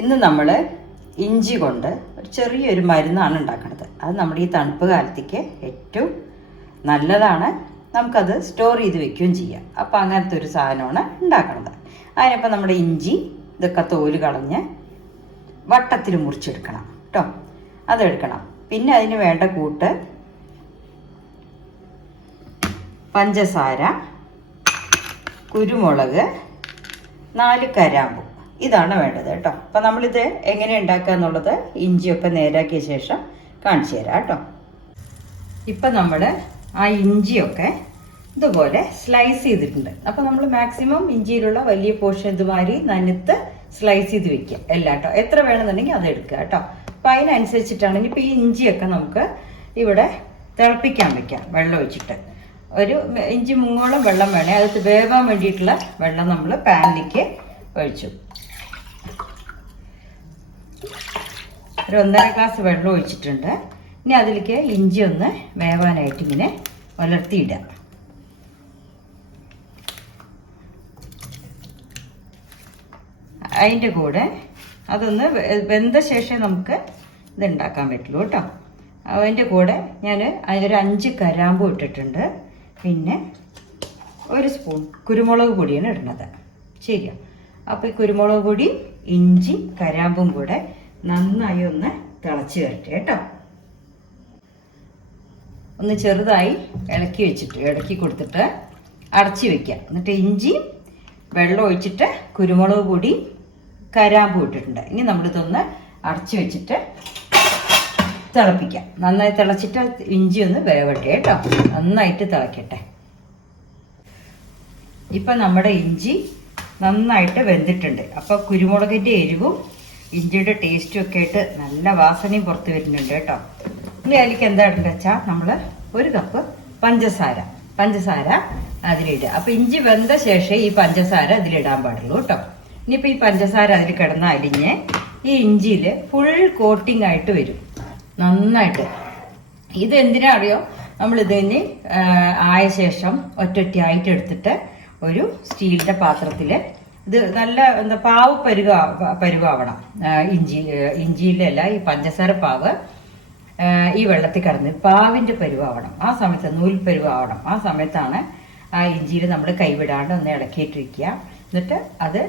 ഇന്ന് നമ്മൾ ഇഞ്ചി കൊണ്ട് ഒരു ചെറിയൊരു മരുന്നാണ് ഉണ്ടാക്കുന്നത്. അത് നമ്മുടെ ഈ തണുപ്പ് കാലത്തേക്ക് ഏറ്റവും നല്ലതാണ്. നമുക്കത് സ്റ്റോർ ചെയ്ത് വെക്കുകയും ചെയ്യാം. അപ്പോൾ അങ്ങനത്തെ ഒരു സാധനമാണ് ഉണ്ടാക്കുന്നത്. അതിനപ്പോൾ നമ്മുടെ ഇഞ്ചി ഇതൊക്കെ തോല് കളഞ്ഞ് വട്ടത്തിൽ മുറിച്ചെടുക്കണം കേട്ടോ. അതെടുക്കണം. പിന്നെ അതിന് വേണ്ട കൂട്ട് പഞ്ചസാര, കുരുമുളക്, 4 കരാമ്പു, ഇതാണ് വേണ്ടത് കേട്ടോ. അപ്പം നമ്മളിത് എങ്ങനെ ഉണ്ടാക്കുക എന്നുള്ളത് ഇഞ്ചിയൊക്കെ നേരാക്കിയ ശേഷം കാണിച്ചു തരാം കേട്ടോ. ഇപ്പം നമ്മൾ ആ ഇഞ്ചിയൊക്കെ ഇതുപോലെ സ്ലൈസ് ചെയ്തിട്ടുണ്ട്. അപ്പം നമ്മൾ മാക്സിമം ഇഞ്ചിയിലുള്ള വലിയ പോർഷൻ ഇതുമാതിരി നനുത്ത് സ്ലൈസ് ചെയ്ത് വെക്കുക എല്ലാം കേട്ടോ. എത്ര വേണമെന്നുണ്ടെങ്കിൽ അത് എടുക്കുക കേട്ടോ. അപ്പം അതിനനുസരിച്ചിട്ടാണ്. ഇനിയിപ്പോൾ ഈ ഇഞ്ചിയൊക്കെ നമുക്ക് ഇവിടെ തിളപ്പിക്കാൻ വെക്കാം വെള്ളം ഒഴിച്ചിട്ട്. ഒരു ഇഞ്ചി മുങ്ങോളം വെള്ളം വേണേ. അത് വേവാൻ വേണ്ടിയിട്ടുള്ള വെള്ളം നമ്മൾ പാനിലേക്ക് ഒഴിച്ചു. ഒരു 1.5 ഗ്ലാസ് വെള്ളം ഒഴിച്ചിട്ടുണ്ട്. ഇനി അതിലേക്ക് ഇഞ്ചി ഒന്ന് വേവാനായിട്ട് ഇങ്ങനെ വളർത്തിയിടാം. അതിൻ്റെ കൂടെ അതൊന്ന് വെന്ത ശേഷം നമുക്ക് ഇത് ഉണ്ടാക്കാൻ പറ്റുള്ളൂ കേട്ടോ. അതിൻ്റെ കൂടെ ഞാൻ അതിലൊരു 5 കരാമ്പു ഇട്ടിട്ടുണ്ട്. പിന്നെ 1 സ്പൂൺ കുരുമുളക് പൊടിയാണ് ഇടുന്നത്. ശരിയാ. അപ്പോൾ ഈ കുരുമുളക് പൊടി, ഇഞ്ചി, കരാമ്പും കൂടെ നന്നായി ഒന്ന് തിളച്ച് വരട്ടെ കേട്ടോ. ഒന്ന് ചെറുതായി ഇളക്കി കൊടുത്തിട്ട് അടച്ചു വെക്കാം. എന്നിട്ട് ഇഞ്ചി വെള്ളം ഒഴിച്ചിട്ട് കുരുമുളക് പൊടി, കരാമ്പും ഇട്ടിട്ടുണ്ട്. ഇനി നമ്മളിതൊന്ന് അടച്ചു വെച്ചിട്ട് തിളപ്പിക്കാം. നന്നായി തിളച്ചിട്ട് ഇഞ്ചി ഒന്ന് വേവട്ടെ കേട്ടോ. നന്നായിട്ട് തിളക്കട്ടെ. ഇപ്പം നമ്മുടെ ഇഞ്ചി നന്നായിട്ട് വെന്തിട്ടുണ്ട്. അപ്പോൾ കുരുമുളകിൻ്റെ എരിവും ഇഞ്ചിയുടെ ടേസ്റ്റും ഒക്കെ ആയിട്ട് നല്ല വാസനയും പുറത്ത് വരുന്നുണ്ട് കേട്ടോ. ഇനി അതിലേക്ക് എന്താ ഇടേണ്ടത് വെച്ചാൽ നമ്മൾ 1 കപ്പ് പഞ്ചസാര അതിലിടുക. അപ്പം ഇഞ്ചി വെന്ത ശേഷം ഈ പഞ്ചസാര അതിലിടാൻ പാടുള്ളൂ കേട്ടോ. ഇനിയിപ്പോൾ ഈ പഞ്ചസാര അതിൽ കിടന്ന് അലിഞ്ഞ് ഈ ഇഞ്ചിയിൽ ഫുൾ കോട്ടിംഗ് ആയിട്ട് വരും നന്നായിട്ട്. ഇത് എന്തിനാ അറിയോ? നമ്മളിതിന് ആയ ശേഷം ഒറ്റൊറ്റയായിട്ട് എടുത്തിട്ട് ഒരു സ്റ്റീലിൻ്റെ പാത്രത്തിൽ ഇത് നല്ല പാവ് പരുവാവണം. ഇഞ്ചിയിലല്ല, ഈ പഞ്ചസാര പാവ് ഈ വെള്ളത്തിൽ കിടന്ന് പാവിൻ്റെ പരുവാവണം. ആ സമയത്ത് നൂൽ പരുവാവണം. ആ സമയത്താണ് ആ ഇഞ്ചിയിൽ നമ്മൾ കൈവിടാണ്ട് ഒന്ന് ഇളക്കിയിട്ടിരിക്കുക. എന്നിട്ട് അത്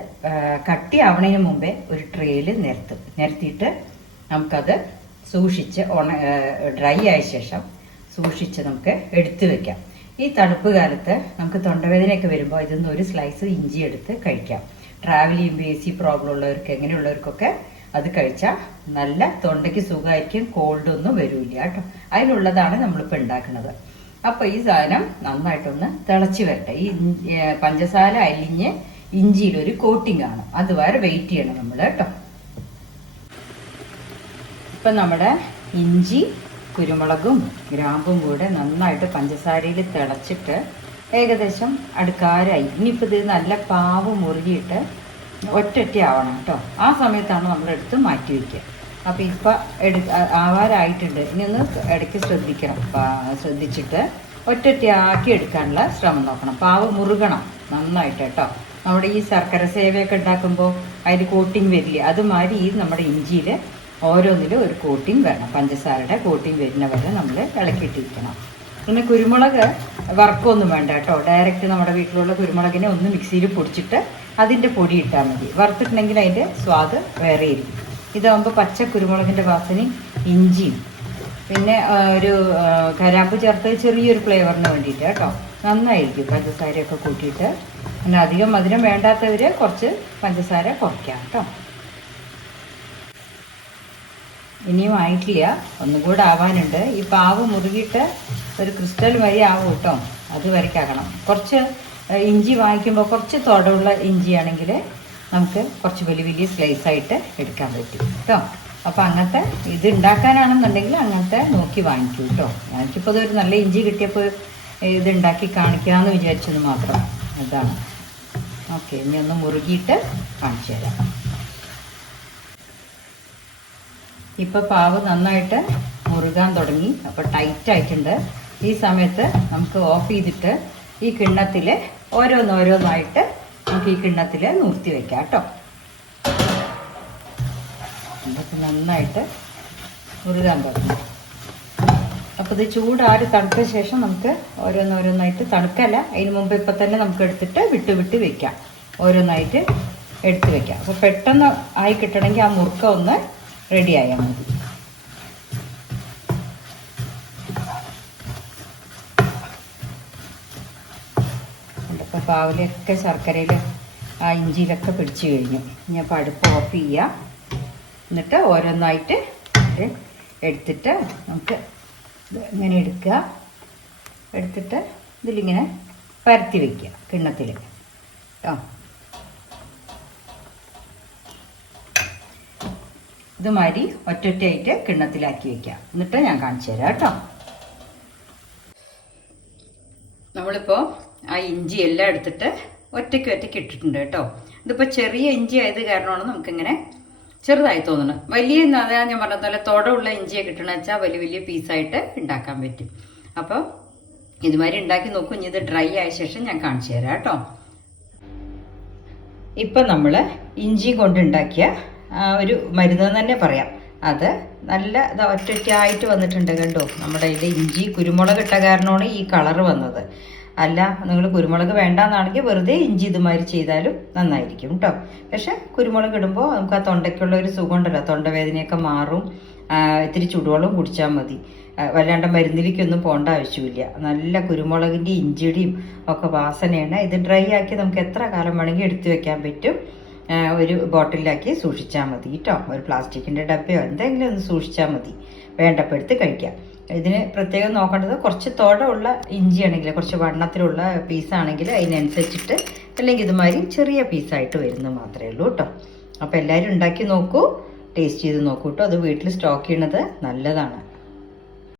കട്ടിയാവണതിന് മുമ്പേ ഒരു ട്രേയിൽ നിരത്തിയിട്ട് നമുക്കത് സൂക്ഷിച്ച് ഡ്രൈ ആയ ശേഷം സൂക്ഷിച്ച് നമുക്ക് എടുത്തു വെക്കാം. ഈ തണുപ്പ് കാലത്ത് നമുക്ക് തൊണ്ടവേദനയൊക്കെ വരുമ്പോൾ ഇതിന്ന് ഒരു സ്ലൈസ് ഇഞ്ചി എടുത്ത് കഴിക്കാം. ട്രാവൽ ചെയ്യുമ്പോൾ AC പ്രോബ്ലം ഉള്ളവർക്ക്, എങ്ങനെയുള്ളവർക്കൊക്കെ അത് കഴിച്ചാൽ നല്ല തൊണ്ടയ്ക്ക് സുഖമായിരിക്കും. കോൾഡൊന്നും വരില്ല കേട്ടോ. അതിനുള്ളതാണ് നമ്മളിപ്പോൾ ഉണ്ടാക്കുന്നത്. അപ്പോൾ ഈ സാധനം നന്നായിട്ടൊന്ന് തിളച്ച് വരട്ടെ. ഈ പഞ്ചസാര അലിഞ്ഞ് ഇഞ്ചിയിലൊരു കോട്ടിംഗ് ആണ്. അതുവരെ വെയിറ്റ് ചെയ്യണം നമ്മൾ കേട്ടോ. ഇപ്പം നമ്മുടെ ഇഞ്ചി, കുരുമുളകും ഗ്രാമ്പും കൂടെ നന്നായിട്ട് പഞ്ചസാരയിൽ തിളച്ചിട്ട് ഏകദേശം അടുക്കാരായി. ഇനിയിപ്പോൾ ഇത് നല്ല പാവ് മുറുകിയിട്ട് ഒറ്റ ആവണം കേട്ടോ. ആ സമയത്താണ് നമ്മളെടുത്ത് മാറ്റി വയ്ക്കുക. അപ്പോൾ ഇപ്പം ആവാറായിട്ടുണ്ട്. ഇനി ഒന്ന് ഇടയ്ക്ക് ശ്രദ്ധിച്ചിട്ട് ഒറ്റയാക്കി എടുക്കാനുള്ള ശ്രമം നോക്കണം. പാവ് മുറുകണം നന്നായിട്ട് കേട്ടോ. നമ്മുടെ ഈ ശർക്കര സേവയൊക്കെ ഉണ്ടാക്കുമ്പോൾ അതിൽ കോട്ടിങ് വരില്ലേ, അതുമാതിരി ഈ നമ്മുടെ ഇഞ്ചിയിൽ ഓരോന്നിലും ഒരു കോട്ടിങ് വേണം. പഞ്ചസാരയുടെ കോട്ടിങ് വരുന്ന വരെ നമ്മൾ ഇളക്കിയിട്ടിരിക്കണം. പിന്നെ കുരുമുളക് വറുക്കൊന്നും വേണ്ട കേട്ടോ. ഡയറക്റ്റ് നമ്മുടെ വീട്ടിലുള്ള കുരുമുളകിനെ ഒന്ന് മിക്സിയിൽ പൊടിച്ചിട്ട് അതിൻ്റെ പൊടി ഇട്ടാൽ മതി. വറുത്തിട്ടുണ്ടെങ്കിൽ അതിൻ്റെ സ്വാദ് വേറെ ഇരിക്കും. ഇതാകുമ്പോൾ പച്ച കുരുമുളകിൻ്റെ വാസനയും ഇഞ്ചിയും പിന്നെ ഒരു കരാമ്പ് ചേർത്ത് ചെറിയൊരു ഫ്ലേവറിന് വേണ്ടിയിട്ട് കേട്ടോ. നന്നായിരിക്കും പഞ്ചസാരയൊക്കെ കൂട്ടിയിട്ട്. പിന്നെ അധികം മധുരം വേണ്ടാത്തവർ കുറച്ച് പഞ്ചസാര കുറയ്ക്കാം കേട്ടോ. ഇനിയും ആയിട്ടില്ല, ഒന്നും കൂടെ ആവാനുണ്ട്. ഈ പാവ് മുറുകിയിട്ട് ഒരു ക്രിസ്റ്റൽ വരെ ആവും കേട്ടോ. അത് വരയ്ക്കാക്കണം. കുറച്ച് ഇഞ്ചി വാങ്ങിക്കുമ്പോൾ കുറച്ച് തോടുള്ള ഇഞ്ചിയാണെങ്കിൽ നമുക്ക് കുറച്ച് വലിയ സ്ലൈസായിട്ട് എടുക്കാൻ പറ്റും കേട്ടോ. അപ്പോൾ അങ്ങനത്തെ ഇത് ഉണ്ടാക്കാനാണെന്നുണ്ടെങ്കിൽ അങ്ങനത്തെ നോക്കി വാങ്ങിക്കൂ കേട്ടോ. എനിക്കിപ്പോൾ ഇതൊരു നല്ല ഇഞ്ചി കിട്ടിയപ്പോൾ ഇത് ഉണ്ടാക്കി കാണിക്കാമെന്ന് വിചാരിച്ചത് മാത്രം. അതാണ്. ഓക്കെ, ഇനി ഒന്ന് മുറുകിയിട്ട് കാണിച്ചു തരാം. ഇപ്പോൾ പാവ് നന്നായിട്ട് മുറുകാൻ തുടങ്ങി. അപ്പോൾ ടൈറ്റ് ആയിട്ടുണ്ട്. ഈ സമയത്ത് നമുക്ക് ഓഫ് ചെയ്തിട്ട് ഈ കിണ്ണത്തിൽ ഓരോന്നോരോന്നായിട്ട് നമുക്ക് ഈ കിണ്ണത്തിൽ നൂർത്തി വെക്കാം കേട്ടോ. നന്നായിട്ട് മുറുകാൻ തുടങ്ങും. അപ്പോൾ ഇത് ചൂടാറി തണുത്ത ശേഷം നമുക്ക് ഓരോന്നോരോന്നായിട്ട്, തണുക്കല്ല അതിന് മുമ്പ് ഇപ്പം തന്നെ നമുക്ക് എടുത്തിട്ട് വിട്ട് വെക്കാം. ഓരോന്നായിട്ട് എടുത്ത് വെക്കാം. അപ്പോൾ പെട്ടെന്ന് ആയി കിട്ടണമെങ്കിൽ ആ മുറുക്ക ഒന്ന് റെഡി ആയാൽ മതി. ഇപ്പോൾ പാവിലൊക്കെ ശർക്കരയിൽ ആ ഇഞ്ചിയിലൊക്കെ പിടിച്ചു കഴിഞ്ഞു. ഇനി അപ്പോൾ അടുപ്പ് ഓഫ് ചെയ്യുക. എന്നിട്ട് ഓരോന്നായിട്ട് എടുത്തിട്ട് നമുക്ക് ഇങ്ങനെ എടുക്കുക. എടുത്തിട്ട് ഇതിലിങ്ങനെ പരത്തി വയ്ക്കുക കിണ്ണത്തിൽ കേട്ടോ. ഇതുമാതിരി ഒറ്റൊറ്റയായിട്ട് കിണ്ണത്തിലാക്കി വയ്ക്കുക. എന്നിട്ട് ഞാൻ കാണിച്ചു തരാം കേട്ടോ. നമ്മളിപ്പോൾ ആ ഇഞ്ചി എല്ലാം എടുത്തിട്ട് ഒറ്റയ്ക്ക് ഇട്ടിട്ടുണ്ട് കേട്ടോ. ഇതിപ്പോൾ ചെറിയ ഇഞ്ചി ആയത് കാരണമാണ് നമുക്കിങ്ങനെ ചെറുതായി തോന്നുന്നത്. വലിയ അതാ ഞാൻ പറഞ്ഞ പോലെ തോടമുള്ള ഇഞ്ചിയെ കിട്ടണമെന്ന് വെച്ചാൽ വലിയ വലിയ പീസായിട്ട് ഉണ്ടാക്കാൻ പറ്റും. അപ്പോൾ ഇതുമാതിരി ഉണ്ടാക്കി നോക്കും. ഇനി ഇത് ഡ്രൈ ആയ ശേഷം ഞാൻ കാണിച്ചു തരാം കേട്ടോ. ഇപ്പം നമ്മൾ ഇഞ്ചി കൊണ്ടുണ്ടാക്കിയ ഒരു മരുന്ന് തന്നെ പറയാം. അത് നല്ല ഒറ്റയ്ക്കായിട്ട് വന്നിട്ടുണ്ട് കണ്ടോ. നമ്മുടെ ഇതിൽ ഇഞ്ചി കുരുമുളക് ഇട്ട കാരണമാണ് ഈ കളറ് വന്നത്. അല്ല നിങ്ങൾ കുരുമുളക് വേണ്ടാന്നാണെങ്കിൽ വെറുതെ ഇഞ്ചി ഇതുമാതിരി ചെയ്താലും നന്നായിരിക്കും കേട്ടോ. പക്ഷെ കുരുമുളക് ഇടുമ്പോൾ നമുക്ക് ആ തൊണ്ടയ്ക്കുള്ള ഒരു സുഖം ഉണ്ടല്ലോ, തൊണ്ടവേദനയൊക്കെ മാറും. ഇത്തിരി ചുടുവെള്ളം കുടിച്ചാൽ മതി. വല്ലാണ്ട് മരുന്നിലേക്കൊന്നും പോകേണ്ട ആവശ്യമില്ല. നല്ല കുരുമുളകിൻ്റെ ഇഞ്ചിയുടെയും ഒക്കെ വാസനയാണ്. ഇത് ഡ്രൈ ആക്കി നമുക്ക് എത്ര കാലം വേണമെങ്കിൽ എടുത്തു വെക്കാൻ പറ്റും. ഒരു ബോട്ടിലാക്കി സൂക്ഷിച്ചാൽ മതി കേട്ടോ. ഒരു പ്ലാസ്റ്റിക്കിൻ്റെ ഡബ്ബയോ എന്തെങ്കിലും ഒന്ന് സൂക്ഷിച്ചാൽ മതി. വേണ്ടപ്പോൾ എടുത്ത് കഴിക്കാം. ഇതിന് പ്രത്യേകം നോക്കേണ്ടത് കുറച്ച് തോടമുള്ള ഇഞ്ചിയാണെങ്കിൽ, കുറച്ച് വണ്ണത്തിലുള്ള പീസാണെങ്കിൽ അതിനനുസരിച്ചിട്ട്, അല്ലെങ്കിൽ ഇതുമാതിരി ചെറിയ പീസായിട്ട് വരുന്നത് മാത്രമേ ഉള്ളൂ കേട്ടോ. അപ്പോൾ എല്ലാവരും ഉണ്ടാക്കി നോക്കൂ, ടേസ്റ്റ് ചെയ്ത് നോക്കൂ കേട്ടോ. അത് വീട്ടിൽ സ്റ്റോക്ക് ചെയ്യണത് നല്ലതാണ്.